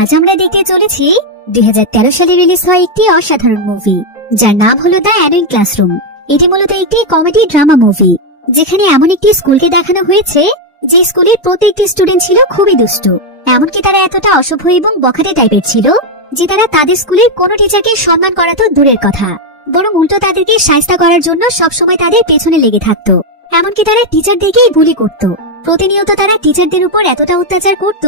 আজ আমরা দেখতে চলেছি 2013 সালে রিলিজ হয় একটি অসাধারণ মুভি, যার নাম হলো দ্য অ্যানোয়িং ক্লাসরুম। এটি মূলত একটি কমেডি ড্রামা মুভি, যেখানে এমন একটি স্কুলকে দেখানো হয়েছে যে স্কুলের প্রত্যেকটি স্টুডেন্ট ছিল খুবই দুষ্টু। এমনকি তারা এতটা অসভ্য এবং বখাটে টাইপের ছিল যে তারা তাদের স্কুলের কোনো টিচারকে সম্মান করা তো দূরের কথা, বরং উল্টো তাদেরকে শায়েস্তা করার জন্য সবসময় তাদের পেছনে লেগে থাকতো। এমনকি তারা টিচারদেরকেই বুলি করত। প্রতিনিয়ত তারা টিচারদের উপর এতটা অত্যাচার করত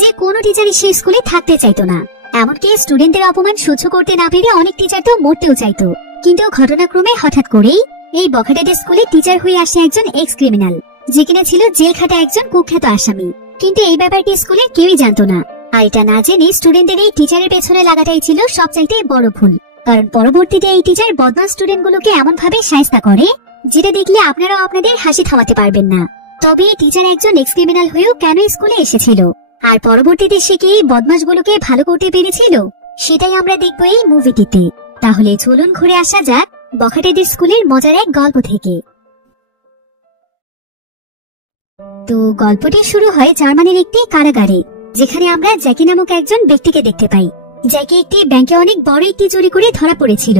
যে কোনো টিচারই সেই স্কুলে থাকতে চাইতো না। এমনকি স্টুডেন্টদের অপমান সহ্য করতে না পেরে অনেক টিচার তো মরতেও চাইতো। কিন্তু ঘটনাক্রমে হঠাৎ করেই এই বখাটেদের স্কুলে টিচার হয়ে আসে একজন এক্স ক্রিমিনাল, যে কিনা ছিল জেল খাটা একজন কুখ্যাত আসামি। কিন্তু এই ব্যাপারটি স্কুলে কেউই জানতো না। আর এটা না জেনে স্টুডেন্টদের এই টিচারের পেছনে লাগাটাই ছিল সবচাইতে বড় ভুল। কারণ পরবর্তীতে এই টিচার বদমাশ স্টুডেন্টগুলোকে এমন ভাবে শায়েস্তা করে যেটা দেখলে আপনারাও আপনাদের হাসি থামাতে পারবেন না। তবে এই টিচার একজন এক্স ক্রিমিনাল হয়েও কেন স্কুলে এসেছিল, আর পরবর্তীতে সে কি এই বদমাশগুলোকে ভালো করতে পেরেছিল, সেটাই আমরা দেখবো এই মুভিটিতে। তাহলে চলুন ঘুরে আসা যাক বখাটেদের স্কুলের মজার এক গল্প থেকে। তো গল্পটি শুরু হয় জার্মানির একটি কারাগারে, যেখানে আমরা জ্যাকি নামক একজন ব্যক্তিকে দেখতে পাই। জ্যাকি একটি ব্যাংকে অনেক বড় একটি চুরি করে ধরা পড়েছিল,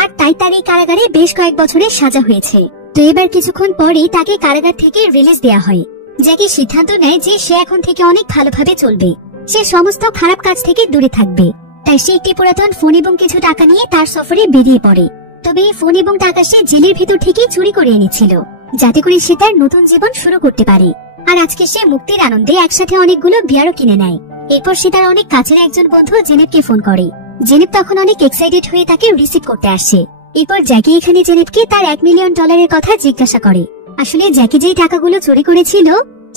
আর তাই তার এই কারাগারে বেশ কয়েক বছরের সাজা হয়েছে। তো এবার কিছুক্ষণ পরেই তাকে কারাগার থেকে রিলিজ দেওয়া হয়। জ্যাকি সিদ্ধান্ত নেয় যে সে এখন থেকে অনেক ভালোভাবে চলবে, সে সমস্ত খারাপ কাজ থেকে দূরে থাকবে। তাই সে একটি পুরাতন ফোন এবং কিছু টাকা নিয়ে তার সফরে বেরিয়ে পড়ে। তবে এই ফোন এবং টাকা সে জেলের ভিতর থেকে চুরি করে এনেছিল, যাতে করে সে তার নতুন জীবন শুরু করতে পারে। আর আজকে সে মুক্তির আনন্দে একসাথে অনেকগুলো বিয়ারও কিনে নেয়। এরপর সে তার অনেক কাছের একজন বন্ধু জেনেবকে ফোন করে। জেনেব তখন অনেক এক্সাইটেড হয়ে তাকে রিসিভ করতে আসে। এরপর জ্যাকি এখানে জেনেবকে তার $1 মিলিয়ন কথা জিজ্ঞাসা করে। আসলে জ্যাকি যেই টাকাগুলো চুরি করেছিল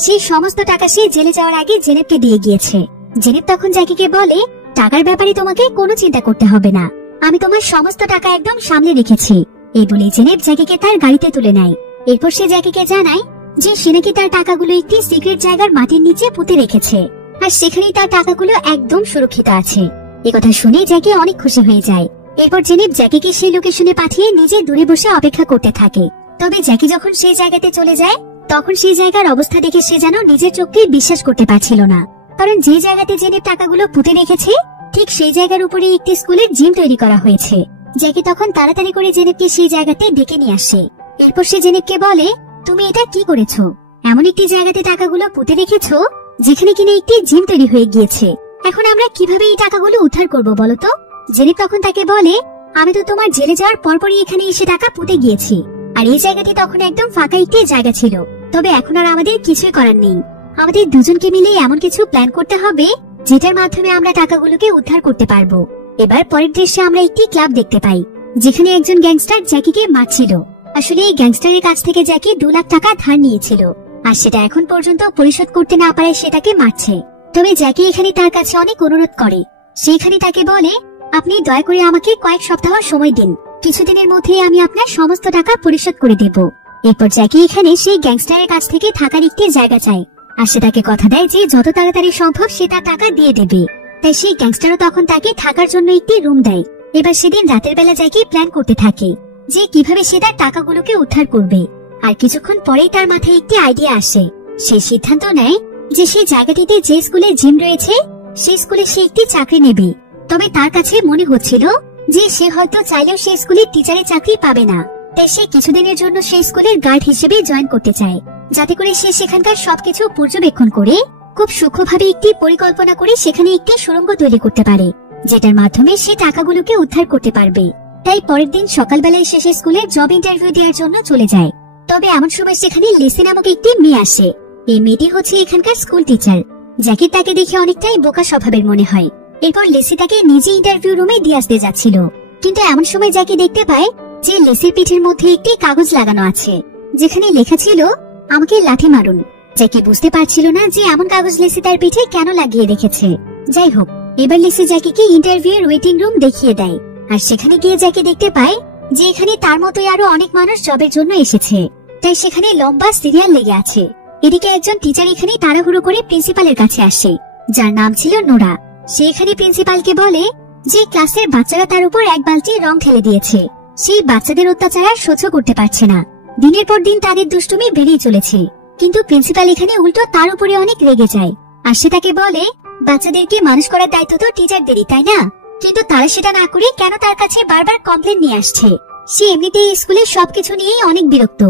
সেই সমস্ত টাকা সে জেলে যাওয়ার আগে জেনেবকে দিয়ে গিয়েছে। জেনেব তখন জ্যাকিকে বলে, টাকার ব্যাপারে তোমাকে কোনো চিন্তা করতে হবে না, আমি তোমার সমস্ত টাকা একদম সামনে রেখেছি। এই বলে জেনেব জ্যাকিকে তার গাড়িতে তুলে নেয়। এরপর সে জ্যাকিকে জানায় যে সে নাকি তার টাকাগুলো একটি সিক্রেট জায়গার মাটির নিচে পুঁতে রেখেছে, আর সেখানেই তার টাকাগুলো একদম সুরক্ষিত আছে। একথা শুনে জ্যাকি অনেক খুশি হয়ে যায়। এরপর জেনেব জ্যাকিকে সেই লোকেশনে পাঠিয়ে নিজে দূরে বসে অপেক্ষা করতে থাকে। তবে জ্যাকি যখন সেই জায়গাতে চলে যায় তখন সেই জায়গার অবস্থা দেখে সে যেন নিজের চোখকে বিশ্বাস করতে পারছিল না। কারণ যে জায়গাতে জেনেব টাকাগুলো পুঁতে রেখেছে ঠিক সেই জায়গার উপরে একটি স্কুলের জিম তৈরি করা হয়েছে। জ্যাকি তখন তাড়াতাড়ি করে জেনেবকে সেই জায়গাতে ডেকে নিয়ে আসে। এরপর সে জেনেবকে বলে, তুমি এটা কি করেছো? এমন একটি জায়গাতে টাকাগুলো পুঁতে রেখেছো যেখানে কিনা একটি জিম তৈরি হয়ে গিয়েছে। এখন আমরা কিভাবে এই টাকাগুলো উদ্ধার করবো বলতো? জেনেব তখন তাকে বলে, আমি তো তোমার জেলে যাওয়ার পরপরই এখানে এসে টাকা পুঁতে গিয়েছি, আর এই জায়গাটি তখন একদম ফাঁকা একটি জায়গা ছিল। তবে এখন আর আমাদের কিছুই করার নেই, আমাদের দুজনকে মিলে এমন কিছু প্ল্যান করতে হবে যেটার মাধ্যমে আমরা টাকাগুলোকে উদ্ধার করতে পারবো। এবার পরের দৃশ্যে আমরা একটি ক্লাব দেখতে পাই, যেখানে একজন গ্যাংস্টার জ্যাকিকে মারছিল। আসলে এই গ্যাংস্টারের কাছ থেকে জ্যাকি 2 লাখ টাকা ধার নিয়েছিল, আর সেটা এখন পর্যন্ত পরিশোধ করতে না পারে সেটাকে মারছে। তবে জ্যাকি এখানে তার কাছে অনেক অনুরোধ করে। সেখানে তাকে বলে, আপনি দয়া করে আমাকে কয়েক সপ্তাহ সময় দিন, কিছুদিনের মধ্যেই আমি আপনার সমস্ত টাকা পরিশোধ করে দেব। এরপর জ্যাকি এখানে সেই গ্যাংস্টারের কাছ থেকে থাকার একটি জায়গা চায়, আর সে তাকে কথা দেয় যে যত তাড়াতাড়ি সম্ভব সে তার টাকা দিয়ে দেবে। তাই সেই গ্যাংস্টারও তখন তাকে থাকার জন্য একটি রুম দেয়। এবার সেদিন রাতের বেলা জ্যাকি প্ল্যান করতে থাকে যে কিভাবে সে তার টাকাগুলোকে উদ্ধার করবে। আর কিছুক্ষণ পরেই তার মাথায় একটি আইডিয়া আসে। সে সিদ্ধান্ত নেয় যে সেই জায়গাটিতে যে স্কুলে জিম রয়েছে সেই স্কুলে সে একটি চাকরি নেবে। তবে তার কাছে মনে হচ্ছিল যে সে হয়তো চাইলেও সেই স্কুলের টিচারের চাকরি পাবে না। তাই সে কিছুদিনের জন্য সেই স্কুলের গার্ড হিসেবে জয়েন করতে চায়, যাতে করে সে সেখানকার সবকিছু পর্যবেক্ষণ করে খুব সূক্ষ্মভাবে একটি পরিকল্পনা করে সেখানে একটি সুড়ঙ্গ তৈরি করতে পারে, যেটার মাধ্যমে সে টাকাগুলোকে উদ্ধার করতে পারবে। তাই পরের দিন সকালবেলায় সে স্কুলের জব ইন্টারভিউ দেওয়ার জন্য চলে যায়। তবে এমন সময় সেখানে লেসি নামক একটি মেয়ে আসে। এই মেয়েটি হচ্ছে এখানকার স্কুল টিচার। জ্যাকি তাকে দেখে অনেকটাই বোকা স্বভাবের মনে হয়। এরপর লেসি তাকে নিজে ইন্টারভিউ রুমে দিয়ে আসতে যাচ্ছিল, কিন্তু এমন সময় জ্যাকি দেখতে পায় যে লেসির পিঠের মধ্যে একটি কাগজ লাগানো আছে, যেখানে লেখা ছিল, আমাকে লাঠি মারুন। জ্যাকি বুঝতে পারছিল না যে এমন কাগজ লেসি তার পিঠে কেন লাগিয়ে রেখেছে। যাই হোক, এবার লেসি জ্যাকিকে ইন্টারভিউ এর ওয়েটিং রুম দেখিয়ে দেয়। আর সেখানে গিয়ে জ্যাকি দেখতে পায় যে এখানে তার মতোই আরো অনেক মানুষ জবের জন্য এসেছে। তাই সেখানে লম্বা সিরিয়াল লেগে আছে। এদিকে একজন টিচার এখানে তাড়াহুড়ো করে প্রিন্সিপালের কাছে আসে, যার নাম ছিল নোরা। সে এখানে প্রিন্সিপালকে বলে যে ক্লাসের বাচ্চারা তার উপর 1 বালতি রং ঢেলে দিয়েছে। সেই বাচ্চাদের অত্যাচার আর সহ্য করতে পারছে না। দিনের পর দিন তাদের দুষ্টুমি বেড়েই চলেছে। কিন্তু প্রিন্সিপাল এখানে উল্টো তার উপরে অনেক রেগে যায়। আর সে তাকে বলে, বাচ্চাদেরকে মানুষ করার দায়িত্ব তো টিচারদেরই, তাই না? কিন্তু তারা সেটা না করে কেন তার কাছে বারবার কমপ্লেন নিয়ে আসছে? সে এমনিতেই স্কুলে সবকিছু নিয়েই অনেক বিরক্ত।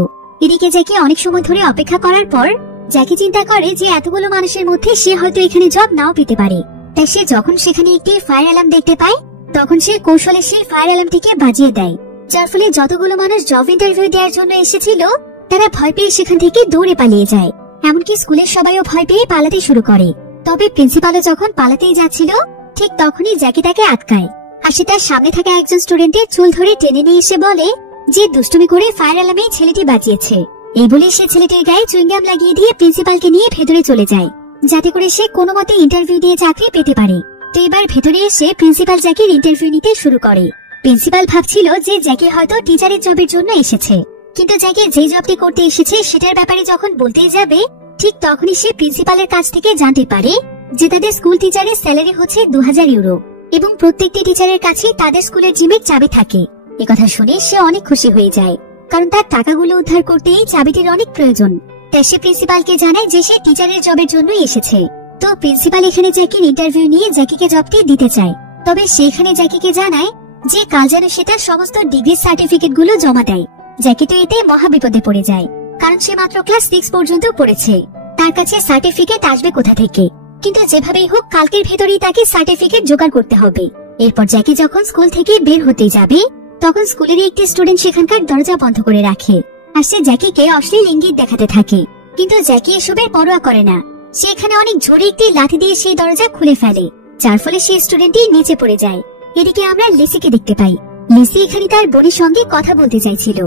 এদিকে জ্যাকি অনেক সময় ধরে অপেক্ষা করার পর জ্যাকি চিন্তা করে যে এতগুলো মানুষের মধ্যে সে হয়তো এখানে জব নাও পেতে পারে। তাই সে যখন সেখানে একটি ফায়ার অ্যালার্ম দেখতে পায় তখন সে কৌশলে সেই ফায়ার অ্যালার্মটিকে বাজিয়ে দেয়, যার ফলে যতগুলো মানুষ জব ইন্টারভিউ দেওয়ার জন্য এসেছিল তারা ভয় পেয়ে সেখান থেকে দৌড়ে পালিয়ে যায়। এমনকি স্কুলের সবাইও ভয় পেয়ে পালাতে শুরু করে। তবে প্রিন্সিপালও যখন পালাতেই যাচ্ছিল ঠিক তখনই জ্যাকি তাকে আটকায়। আর সে তার সামনে থাকা একজন স্টুডেন্টের চুল ধরে টেনে নিয়ে এসে বলে যে দুষ্টুমি করে ফায়ার অ্যালার্মে ছেলেটি বাজিয়েছে। এই বলে সে ছেলেটির গায়ে চুইংগাম লাগিয়ে দিয়ে প্রিন্সিপালকে নিয়ে ভেতরে চলে যায়, যাতে করে সে কোনো মতে ইন্টারভিউ দিয়ে চাকরি পেতে পারে। তো এবার ভেতরে এসে প্রিন্সিপাল জ্যাকির ইন্টারভিউ নিতে শুরু করে। প্রিন্সিপাল ভাবছিল যে জ্যাকি হয়তো টিচারের জবের জন্য এসেছে, কিন্তু জ্যাকি যে জবটি করতে এসেছে সেটার ব্যাপারে যখন বলতেই যাবে ঠিক তখনই সে প্রিন্সিপালের কাছ থেকে জানতে পারে যে তাদের স্কুল টিচারের স্যালারি হচ্ছে 2000 ইউরো এবং প্রত্যেকটি টিচারের কাছে তাদের স্কুলের জিমের চাবি থাকে। একথা শুনে সে অনেক খুশি হয়ে যায়, কারণ তার টাকাগুলো উদ্ধার করতে এই চাবিটির অনেক প্রয়োজন। তাই সে প্রিন্সিপালকে জানায় যে সে টিচারের জবের জন্য এসেছে। তো প্রিন্সিপাল এখানে জ্যাকির ইন্টারভিউ নিয়ে জ্যাকিকে জবটি দিতে চায়। তবে সেখানে জ্যাকিকে জানায় যে কাল যেন সে তার সমস্ত ডিগ্রি সার্টিফিকেট গুলো জমা দেয়। জ্যাকি তো এতে মহা বিপদে পড়ে যায়, কারণ সে মাত্র ক্লাস 6 পর্যন্ত পড়েছে। তার কাছে সার্টিফিকেট আসবে কোথা থেকে? কিন্তু যেভাবেই হোক কালকের ভেতরেই তাকে সার্টিফিকেট জোগাড় করতে হবে। এরপর জ্যাকি যখন স্কুল থেকে বের হতে যাবে তখন স্কুলেরই একটি স্টুডেন্ট সেখানকার দরজা বন্ধ করে রাখে আর সে জ্যাকিকে অশ্লীল ইঙ্গিত দেখাতে থাকে। কিন্তু জ্যাকি এসবের পরোয়া করে না। সে এখানে অনেক জোরে একটি লাঠি দিয়ে সেই দরজা খুলে ফেলে, যার ফলে সেই স্টুডেন্টটি নিচে পড়ে যায়। এদিকে আমরা লিসিকে দেখতে পাই। লিসি এখানে তার বোনের সঙ্গে কথা বলতে চাইছিল,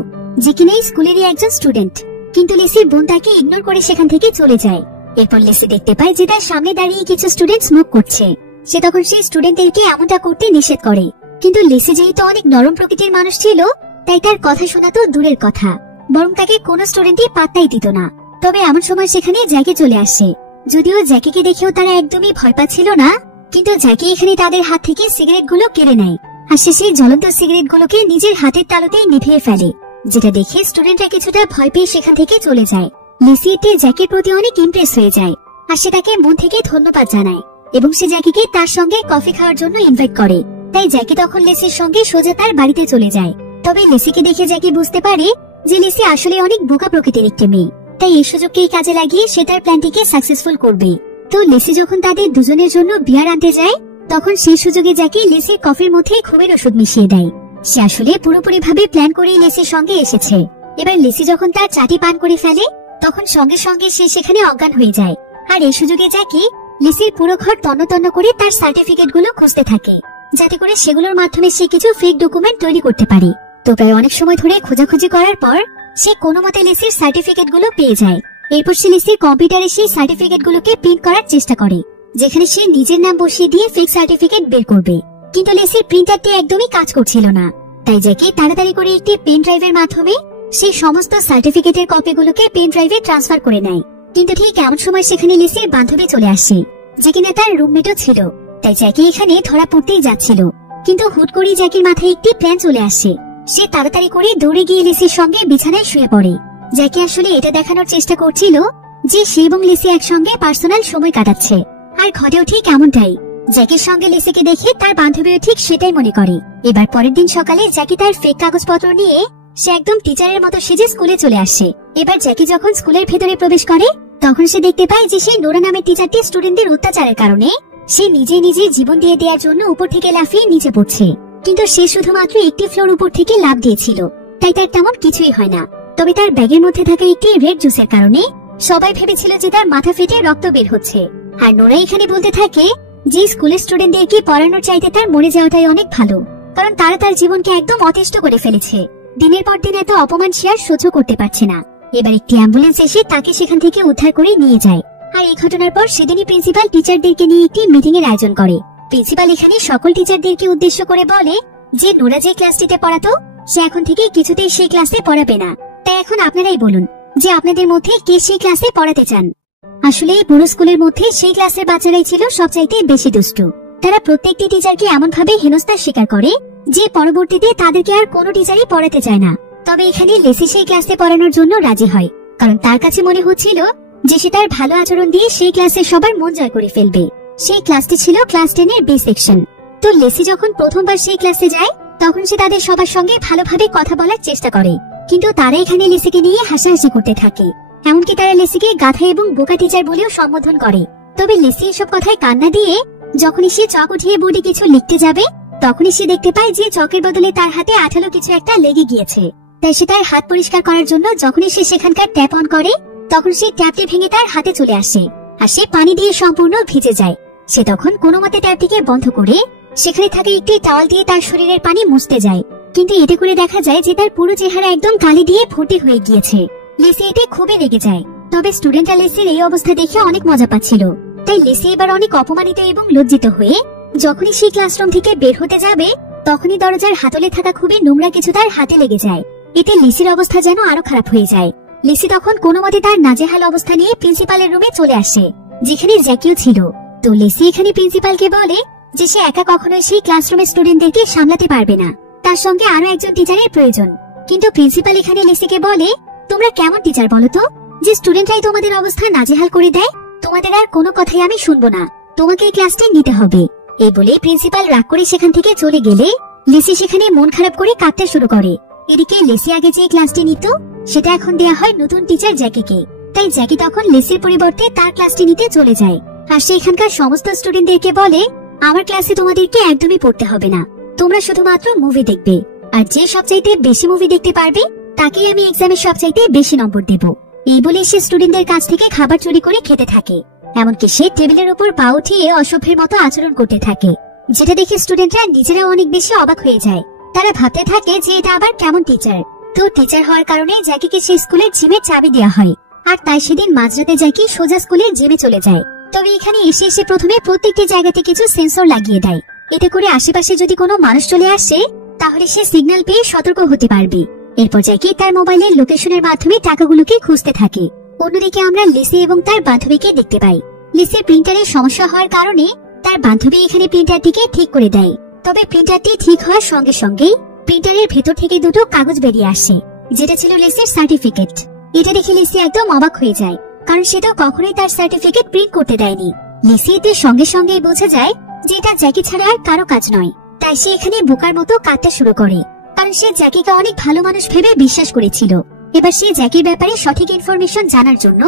যে কিনা এই স্কুলেরই একজন স্টুডেন্ট। কিন্তু লিসির বোন তাকে ইগনোর করে সেখান থেকে চলে যায়। এরপর লিসি দেখতে পায় যে তার সামনে দাঁড়িয়ে কিছু স্টুডেন্ট স্মোক করছে। সে তখন সেই স্টুডেন্টদেরকে এমনটা করতে নিষেধ করে, কিন্তু লিসি যেহেতু অনেক নরম প্রকৃতির মানুষ ছিল তাই তার কথা শোনা তো দূরের কথা, বরং তাকে কোনো স্টুডেন্টই পাত্তাই দিত না। তবে এমন সময় সেখানে জ্যাকি চলে আসে। যদিও জ্যাকিকে দেখেও তারা একদমই ভয় পাচ্ছিল না, কিন্তু জ্যাকি এখানে তাদের হাত থেকে সিগারেট গুলো কেড়ে নেয় আর সে সেই জ্বলন্ত সিগারেট গুলোকে নিজের হাতের তালুতেই নিভিয়ে ফেলে, যেটা দেখে স্টুডেন্টরা কিছুটা ভয় পেয়ে সেখান থেকে চলে যায়। লিসি এতে জ্যাকির প্রতি অনেক ইমপ্রেস হয়ে যায় আর সে তাকে মন থেকে ধন্যবাদ জানায় এবং সে জ্যাকিকে তার সঙ্গে কফি খাওয়ার জন্য ইনভাইট করে। তাই জ্যাকি তখন লিসির সঙ্গে সোজা তার বাড়িতে চলে যায়। তবে লিসিকে দেখে জ্যাকি বুঝতে পারে যে লিসি আসলে অনেক বোকা প্রকৃতির একটি মেয়ে, তাই এই সুযোগকেই কাজে লাগিয়ে সে তার প্ল্যানটিকে সাকসেসফুল করবে। তো লিসি যখন তাদের দুজনের জন্য বিয়ার আনতে যায় তখন সেই সুযোগে জ্যাকি লিসির কফির মধ্যে ঘুমের ওষুধ মিশিয়ে দেয়। সে আসলে পুরোপুরি ভাবে প্ল্যান করেই লিসির সঙ্গে এসেছে। এবার লিসি যখন তার চাটি পান করে ফেলে তখন সঙ্গে সঙ্গে সে সেখানে অজ্ঞান হয়ে যায়। আর এই সুযোগে জ্যাকি লিসির পুরো ঘর তন্ন তন্ন করে তার সার্টিফিকেট গুলো খুঁজতে থাকে, যাতে করে সেগুলোর মাধ্যমে সে কিছু ফেক ডকুমেন্ট তৈরি করতে পারে। তো প্রায় অনেক সময় ধরে খোঁজাখুঁজি করার পর সে কোনো মতে লিসির সার্টিফিকেট গুলো পেয়ে যায়। এরপর সে লিসির কম্পিউটারে সেই সার্টিফিকেট গুলোকে প্রিন্ট করার চেষ্টা করে, যেখানে সে নিজের নাম বসিয়ে দিয়ে ফেক সার্টিফিকেট বের করবে। কিন্তু লিসির প্রিন্টারটি একদমই কাজ করছিল না। তাই জ্যাকি তাড়াতাড়ি করে একটি পেন ড্রাইভের মাধ্যমে সেই সমস্ত সার্টিফিকেটের কপিগুলোকে পেন ড্রাইভে ট্রান্সফার করে নেয়। কিন্তু ঠিক এমন সময় সেখানে লিসির বান্ধবী চলে আসে, যে কিনা তার রুমমেটও ছিল। তাই জ্যাকি এখানে ধরা পড়তেই যাচ্ছিল, কিন্তু হুট করেই জ্যাকির মাথায় একটি প্ল্যান চলে আসে। সে তাড়াতাড়ি করে দৌড়ে গিয়ে লিসির সঙ্গে বিছানায় শুয়ে পড়ে। জ্যাকি আসলে এটা দেখানোর চেষ্টা করছিল যে সে এবং লিসি একসঙ্গে পার্সোনাল সময় কাটাচ্ছে, আর ঘটেও ঠিক এমনটাই। জ্যাকির সঙ্গে লিসিকে দেখে তার বান্ধবীও ঠিক সেটাই মনে করে। এবার পরের দিন সকালে জ্যাকি তার ফেক কাগজপত্র নিয়ে সে একদম টিচারের মতো সেজে স্কুলে চলে আসে। এবার জ্যাকি যখন স্কুলের ভেতরে প্রবেশ করে তখন সে দেখতে পায় যে সেই নোরা নামের টিচারটি স্টুডেন্টদের অত্যাচারের কারণে সে নিজে নিজে জীবন দিয়ে দেওয়ার জন্য উপর থেকে লাফিয়ে নিচে পড়ছে। কিন্তু সে শুধুমাত্র একটি ফ্লোর উপর থেকে লাফ দিয়েছিল, তাই তার তেমন কিছুই হয় না। তবে তার ব্যাগের মধ্যে থাকা একটি রেড জুসের কারণে সবাই ভেবেছিল যে তার মাথা ফেটে রক্ত বের হচ্ছে। আর নোরা এখানে বলতে থাকে যে স্কুলের স্টুডেন্টদেরকে পড়ানোর চাইতে তার মরে যাওয়াটাই অনেক ভালো, কারণ তারা তার জীবনকে একদম অতিষ্ঠ করে ফেলেছে। দিনের পর দিন এত অপমান সে আর সহ্য করতে পারছে না। এবার একটি অ্যাম্বুলেন্স এসে তাকে সেখান থেকে উদ্ধার করে নিয়ে যায়। আর এই ঘটনার পর সেদিনই প্রিন্সিপাল টিচারদেরকে নিয়ে একটি মিটিং এর আয়োজন করে। প্রিন্সিপাল এখানে সকল টিচারদেরকে উদ্দেশ্য করে বলে যে নোরা যে ক্লাসটিতে পড়াতো সে এখন থেকে কিছুতেই সেই ক্লাসে পড়াবে না। তাই এখন আপনারাই বলুন যে আপনাদের মধ্যে কে সেই ক্লাসে পড়াতে চান। আসলে এই পুরো স্কুলের মধ্যে সেই ক্লাসের বাচ্চারাই ছিল সবচাইতে বেশি দুষ্টু। তারা প্রত্যেকটি টিচারকে এমন ভাবে হেনস্থার শিকার করে যে পরবর্তীতে তাদেরকে আর কোনো টিচারই পড়াতে চায় না। তবে এখানে লিসি সেই ক্লাসে পড়ানোর জন্য রাজি হয়, কারণ তার কাছে মনে হচ্ছিল যে সে তার ভালো আচরণ দিয়ে সেই ক্লাসে সবার মন জয় করে ফেলবে। সেই ক্লাসটি ছিল ক্লাস 10 এর বি সেকশন। তো লেসি যখন প্রথমবার সেই ক্লাসে যায় তখন সে তাদের সবার সঙ্গে ভালোভাবে কথা বলার চেষ্টা করে, কিন্তু তারা এখানে লেসিকে নিয়ে হাসাহাসি করতে থাকে। এমনকি তারা লেসিকে গাধা এবং বোকা টিচার বলেও সম্বোধন করে। তবে লেসি এসব কথায় কান্না দিয়ে যখনই সে চক উঠিয়ে বোর্ডে কিছু লিখতে যাবে তখনই সে দেখতে পায় যে চকের বদলে তার হাতে আঠালো কিছু একটা লেগে গিয়েছে। তাই সে তার হাত পরিষ্কার করার জন্য যখনই সে সেখানকার ট্যাপ অন করে তখন সেই ট্যাপটি ভেঙে তার হাতে চলে আসে আর সে পানি দিয়ে সম্পূর্ণ ভিজে যায়। সে তখন কোনো মতে ট্যাপটিকে বন্ধ করে সেখানে থাকা একটি টাওয়াল দিয়ে তার শরীরের পানি মুছতে যায়, কিন্তু এতে করে দেখা যায় যে তার পুরো চেহারা একদম কালি দিয়ে ভর্তি হয়ে গিয়েছে। লেসি এতে খুবই রেগে যায়। তবে স্টুডেন্টরা লেসির এই অবস্থা দেখে অনেক মজা পাচ্ছিল। তাই লেসি এবার অনেক অপমানিত এবং লজ্জিত হয়ে যখনই সেই ক্লাসরুম থেকে বের হতে যাবে তখনই দরজার হাতলে থাকা খুবই নোংরা কিছু তার হাতে লেগে যায়। এতে লেসির অবস্থা যেন আরো খারাপ হয়ে যায়। লেসি তখন কোনো মতে তার নাজেহাল অবস্থা নিয়ে প্রিন্সিপালের রুমে চলে আসে, যেখানে জ্যাকিও ছিল। তো লেসি এখানে প্রিন্সিপালকে বলে যে সে একা কখনোই সেই ক্লাসরুমের স্টুডেন্টদেরকে সামলাতে পারবে না, তার সঙ্গে আরো একজন টিচারের প্রয়োজন। কিন্তু প্রিন্সিপাল এখানে লেসিকে বলে, তোমরা কেমন টিচার বলো তো, যে স্টুডেন্টরাই তোমাদের অবস্থা নাজেহাল করে দেয়? তোমাদের আর কোনো কথাই আমি শুনবো না, তোমাকে এই ক্লাসটা নিতে হবে। এই বলে প্রিন্সিপাল রাগ করে সেখান থেকে চলে গেলে লেসি সেখানে মন খারাপ করে কাঁদতে শুরু করে। এদিকে লেসি আগে যে ক্লাসটি নিত সেটা এখন দেয়া হয় নতুন টিচার জ্যাকিকে। তাই জ্যাকি তখন লেসির পরিবর্তে তার ক্লাসটি নিতে চলে যায় আর সে এখানকার সমস্ত স্টুডেন্টদেরকে বলে, আমার ক্লাসে তোমাদেরকে একদমই পড়তে হবে না, তোমরা শুধুমাত্র মুভি দেখবে, আর যে সবচাইতে বেশি মুভি দেখতে পারবে তাকেই আমি এক্সামে সবচাইতে বেশি নম্বর দেব। এই বলে সে স্টুডেন্টদের কাছ থেকে খাবার চুরি করে খেতে থাকে। এমনকি সে টেবিলের উপর পা উঠিয়ে অসভ্যের মতো আচরণ করতে থাকে, যেটা দেখে স্টুডেন্টরা নিজেরা অনেক বেশি অবাক হয়ে যায়। তারা ভাবতে থাকে যে এটা আবার কেমন টিচার। তো টিচার হওয়ার কারণে জ্যাকিকে সেই স্কুলের জিমের চাবি দেওয়া হয়, আর তাই সেদিন মাঝরাতে জ্যাকি সোজা স্কুলের জিমে চলে যায়। তবে এখানে এসে এসে প্রথমে প্রত্যেকটি জায়গাতে কিছু সেন্সর লাগিয়ে দেয়, এতে করে আশেপাশে যদি কোনো মানুষ চলে আসে তাহলে সে সিগন্যাল পেয়ে সতর্ক হতে পারবে। এরপর জ্যাকি তার মোবাইলের লোকেশনের মাধ্যমে টাকাগুলোকে খুঁজতে থাকে। অন্যদিকে আমরা লেসি এবং তার বান্ধবীকে দেখতে পাই। লেসির প্রিন্টারের সমস্যা হওয়ার কারণে তার বান্ধবী এখানে প্রিন্টারটিকে ঠিক করে দেয়। তবে প্রিন্টারটি ঠিক হওয়ার সঙ্গে সঙ্গেই প্রিন্টারের ভেতর থেকে দুটো কাগজ বেরিয়ে আসে, যেটা ছিল লেসির সার্টিফিকেট। এটা দেখে লেসি একদম অবাক হয়ে যায়, কারণ সে তো কখনোই তার সার্টিফিকেট প্রিন্ট করতে দেয়নি। লেসি এতে সঙ্গে সঙ্গেই বোঝা যায় যে এটা জ্যাকি ছাড়া আর কারো কাজ নয়। তাই সে এখানে বোকার মতো কাঁদতে শুরু করে, কারণ সে জ্যাকিকে অনেক ভালো মানুষ ভেবে বিশ্বাস করেছিল। এবার সে জ্যাকির ব্যাপারে সঠিক ইনফরমেশন জানার জন্য